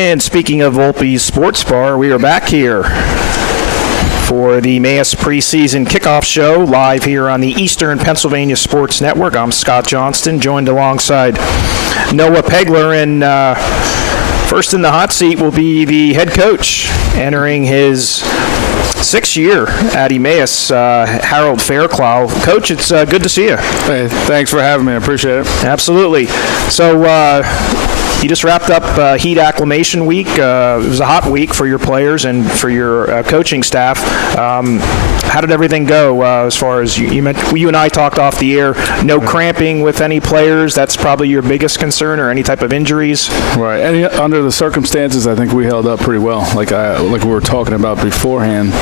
And speaking of Volpe's Sports Bar, we are back here for the Emmaus preseason kickoff show, live here on the Eastern Pennsylvania Sports Network. I'm Scott Johnston, joined alongside Noah Pegler, and first in the hot seat will be the head coach entering his 6th year at Emmaus, Harold Fairclough. Coach, it's good to see you. Hey, thanks for having me. I appreciate it. Absolutely. So, you just wrapped up Heat Acclimation Week. It was a hot week for your players and for your coaching staff. How did everything go as far as you and I talked off the air? No cramping with any players. That's probably your biggest concern, or any type of injuries? Right. Under the circumstances, I think we held up pretty well. Like we were talking about beforehand.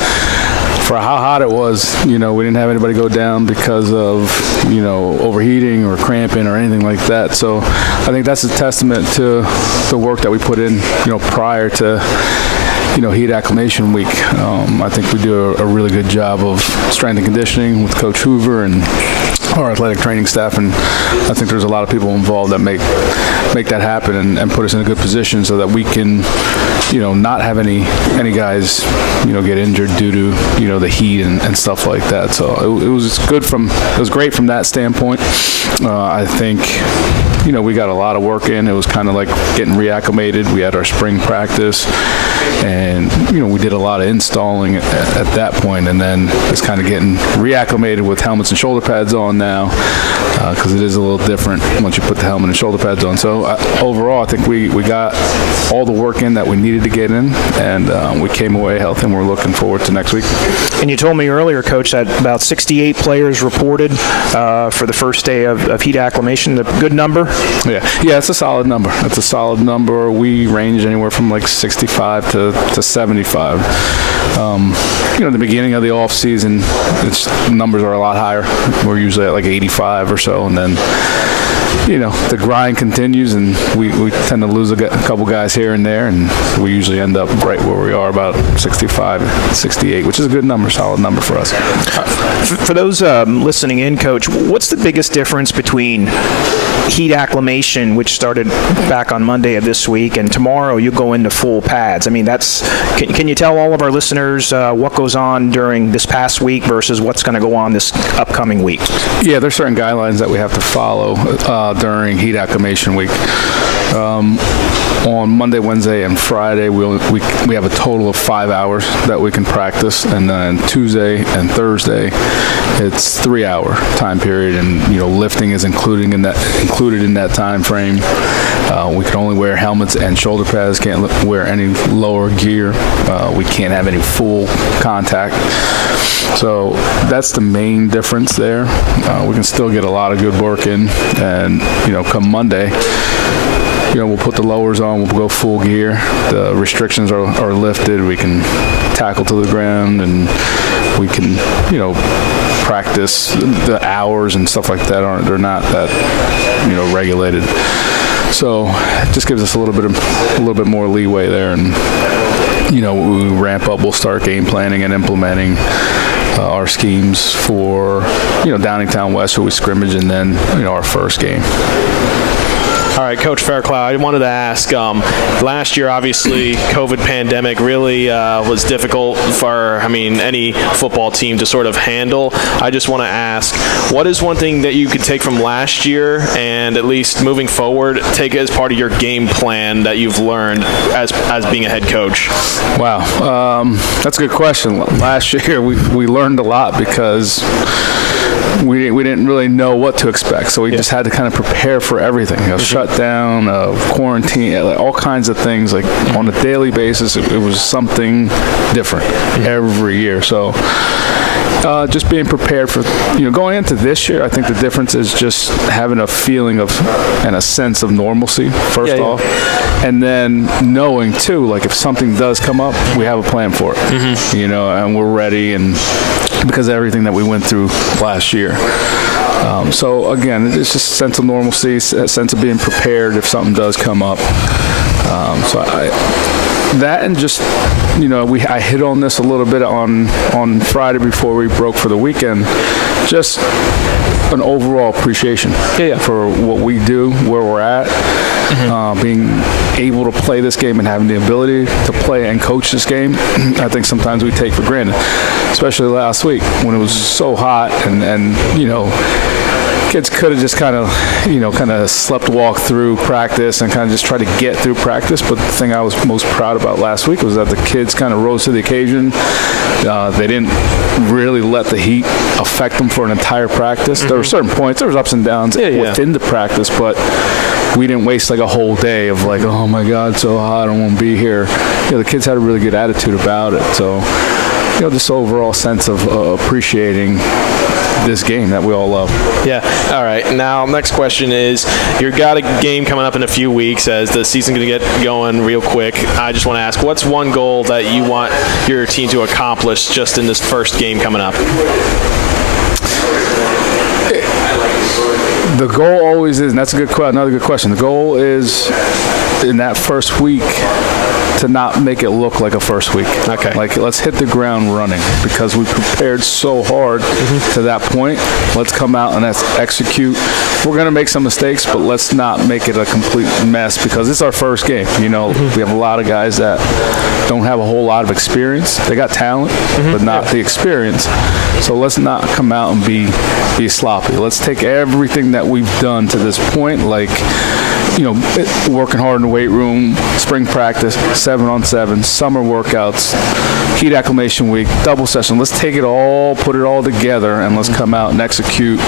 For how hot it was, we didn't have anybody go down because of, overheating or cramping or anything like that. So I think that's a testament to the work that we put in, prior to, Heat Acclimation Week. I think we do a really good job of strength and conditioning with Coach Hoover and our athletic training staff, and I think there's a lot of people involved that make that happen and put us in a good position so that we can, not have any guys, get injured due to, the heat and stuff like that. So it was great from that standpoint. I think, we got a lot of work in. It was kind of like getting reacclimated. We had our spring practice, and we did a lot of installing at that point, and then it's kind of getting reacclimated with helmets and shoulder pads on now, because it is a little different once you put the helmet and shoulder pads on. So overall, I think we got all the work in that we needed to get in, and we came away healthy, and we're looking forward to next week. And you told me earlier, Coach, that about 68 players reported for the first day of Heat Acclimation. A good number? Yeah, it's a solid number. It's a solid number. We range anywhere from like 65 to 75. The beginning of the off season, numbers are a lot higher. We're usually at like 85 or so, and then the grind continues, and we tend to lose a couple guys here and there, and we usually end up right where we are, about 65, 68, which is a good number, solid number for us. For those listening in, Coach, what's the biggest difference between Heat Acclimation, which started back on Monday of this week, and tomorrow you go into full pads? I mean, can you tell all of our listeners what goes on during this past week versus what's going to go on this upcoming week? Yeah, there's certain guidelines that we have to follow during Heat Acclimation Week. On Monday, Wednesday, and Friday, we have a total of 5 hours that we can practice, and then Tuesday and Thursday, it's 3-hour time period, and lifting is included in that time frame. We can only wear helmets and shoulder pads. Can't wear any lower gear. We can't have any full contact. So that's the main difference there. We can still get a lot of good work in, and come Monday, we'll put the lowers on, we'll go full gear. The restrictions are lifted. We can tackle to the ground, and we can, practice the hours and stuff like that. They're not that, regulated. So it just gives us a little bit more leeway there, and we ramp up. We'll start game planning and implementing our schemes for Downingtown West, where we scrimmage, and then our first game. All right, Coach Fairclough, I wanted to ask, last year, obviously, COVID pandemic really was difficult for, any football team to sort of handle. I just want to ask, what is one thing that you could take from last year and at least moving forward, take as part of your game plan that you've learned as being a head coach? Wow, that's a good question. Last year, we learned a lot because we didn't really know what to expect, so we just had to kind of prepare for everything. Shutdown, quarantine, all kinds of things. Like on a daily basis, it was something different every year. So just being prepared for, going into this year, I think the difference is just having a feeling of and a sense of normalcy, first off. And then knowing, too, like if something does come up, we have a plan for it, and we're ready, and because of everything that we went through last year. So, again, it's just a sense of normalcy, a sense of being prepared if something does come up. That and just, I hit on this a little bit on Friday before we broke for the weekend. Just an overall appreciation for what we do, where we're at, being able to play this game and having the ability to play and coach this game. I think sometimes we take for granted, especially last week when it was so hot and kids could have just kind of slept-walk through practice and kind of just try to get through practice. But the thing I was most proud about last week was that the kids kind of rose to the occasion. They didn't really let the heat affect them for an entire practice. There were certain points, there was ups and downs within the practice, but we didn't waste like a whole day of like, oh my God, it's so hot, I don't want to be here. The kids had a really good attitude about it. So, this overall sense of appreciating this game that we all love. Yeah. All right. Now, next question is, you've got a game coming up in a few weeks as the season's going to get going real quick. I just want to ask, what's one goal that you want your team to accomplish just in this first game coming up? The goal always is, and that's another good question. The goal is in that first week to not make it look like a first week. Okay. Like, let's hit the ground running because we prepared so hard to that point. Let's come out and let's execute. We're going to make some mistakes, but let's not make it a complete mess because it's our first game. We have a lot of guys that don't have a whole lot of experience. They got talent, but not the experience. So let's not come out and be sloppy. Let's take everything that we've done to this point, like working hard in the weight room, spring practice, 7-on-7, summer workouts, heat acclimation week, double session. Let's take it all, put it all together, and let's come out and execute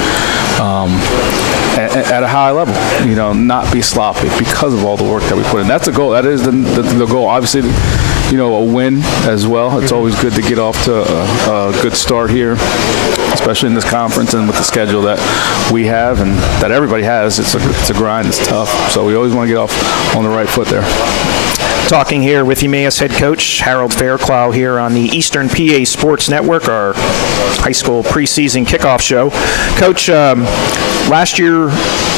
at a high level. Not be sloppy because of all the work that we put in. That's the goal. That is the goal. Obviously, a win as well. It's always good to get off to a good start here, especially in this conference and with the schedule that we have and that everybody has. It's a grind. It's tough. So we always want to get off on the right foot there. Talking here with Emmaus head coach Harold Fairclough here on the Eastern PA Sports Network, our high school preseason kickoff show. Coach, last year,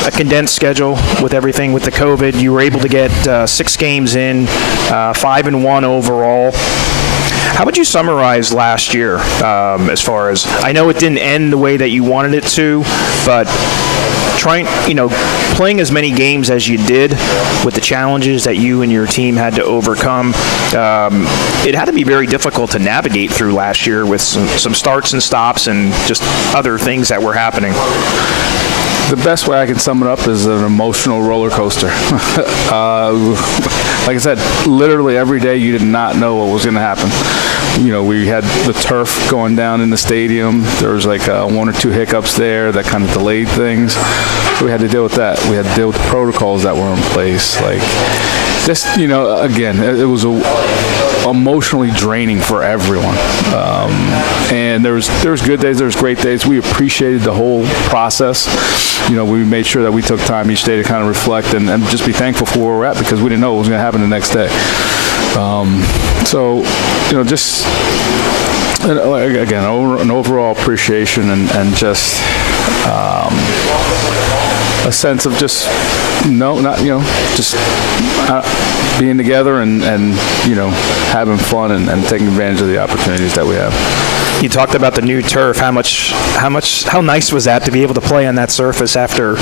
a condensed schedule with everything with the COVID. You were able to get 6 games in, 5-1 overall. How would you summarize last year as far as, I know it didn't end the way that you wanted it to, but playing as many games as you did with the challenges that you and your team had to overcome, it had to be very difficult to navigate through last year with some starts and stops and just other things that were happening. The best way I can sum it up is an emotional roller coaster. Like I said, literally every day you did not know what was going to happen. We had the turf going down in the stadium. There was like 1 or 2 hiccups there that kind of delayed things. So we had to deal with that. We had to deal with the protocols that were in place. Again, it was emotionally draining for everyone. And there was good days, there was great days. We appreciated the whole process. We made sure that we took time each day to kind of reflect and just be thankful for where we're at because we didn't know what was going to happen the next day. Just again, an overall appreciation and just a sense of just being together and having fun and taking advantage of the opportunities that we have. You talked about the new turf. How nice was that to be able to play on that surface after,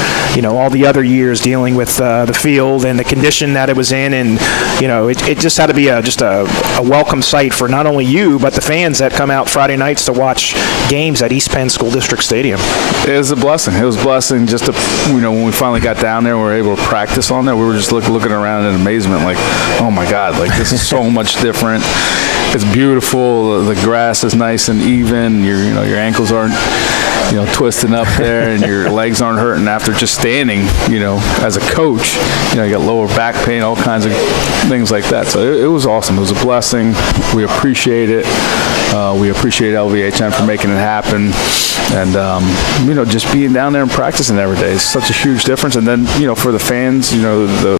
all the other years dealing with the field and the condition that it was in, and it just had to be a welcome sight for not only you but the fans that come out Friday nights to watch games at East Penn School District Stadium. It was a blessing. It was a blessing just to, when we finally got down there, we were able to practice on there. We were just looking around in amazement, like, oh my God, like this is so much different. It's beautiful. The grass is nice and even. Your ankles aren't, twisting up there, and your legs aren't hurting after just standing. As a coach, you got lower back pain, all kinds of things like that. So it was awesome. It was a blessing. We appreciate it. We appreciate LVHM for making it happen, and just being down there and practicing every day is such a huge difference. And then for the fans, the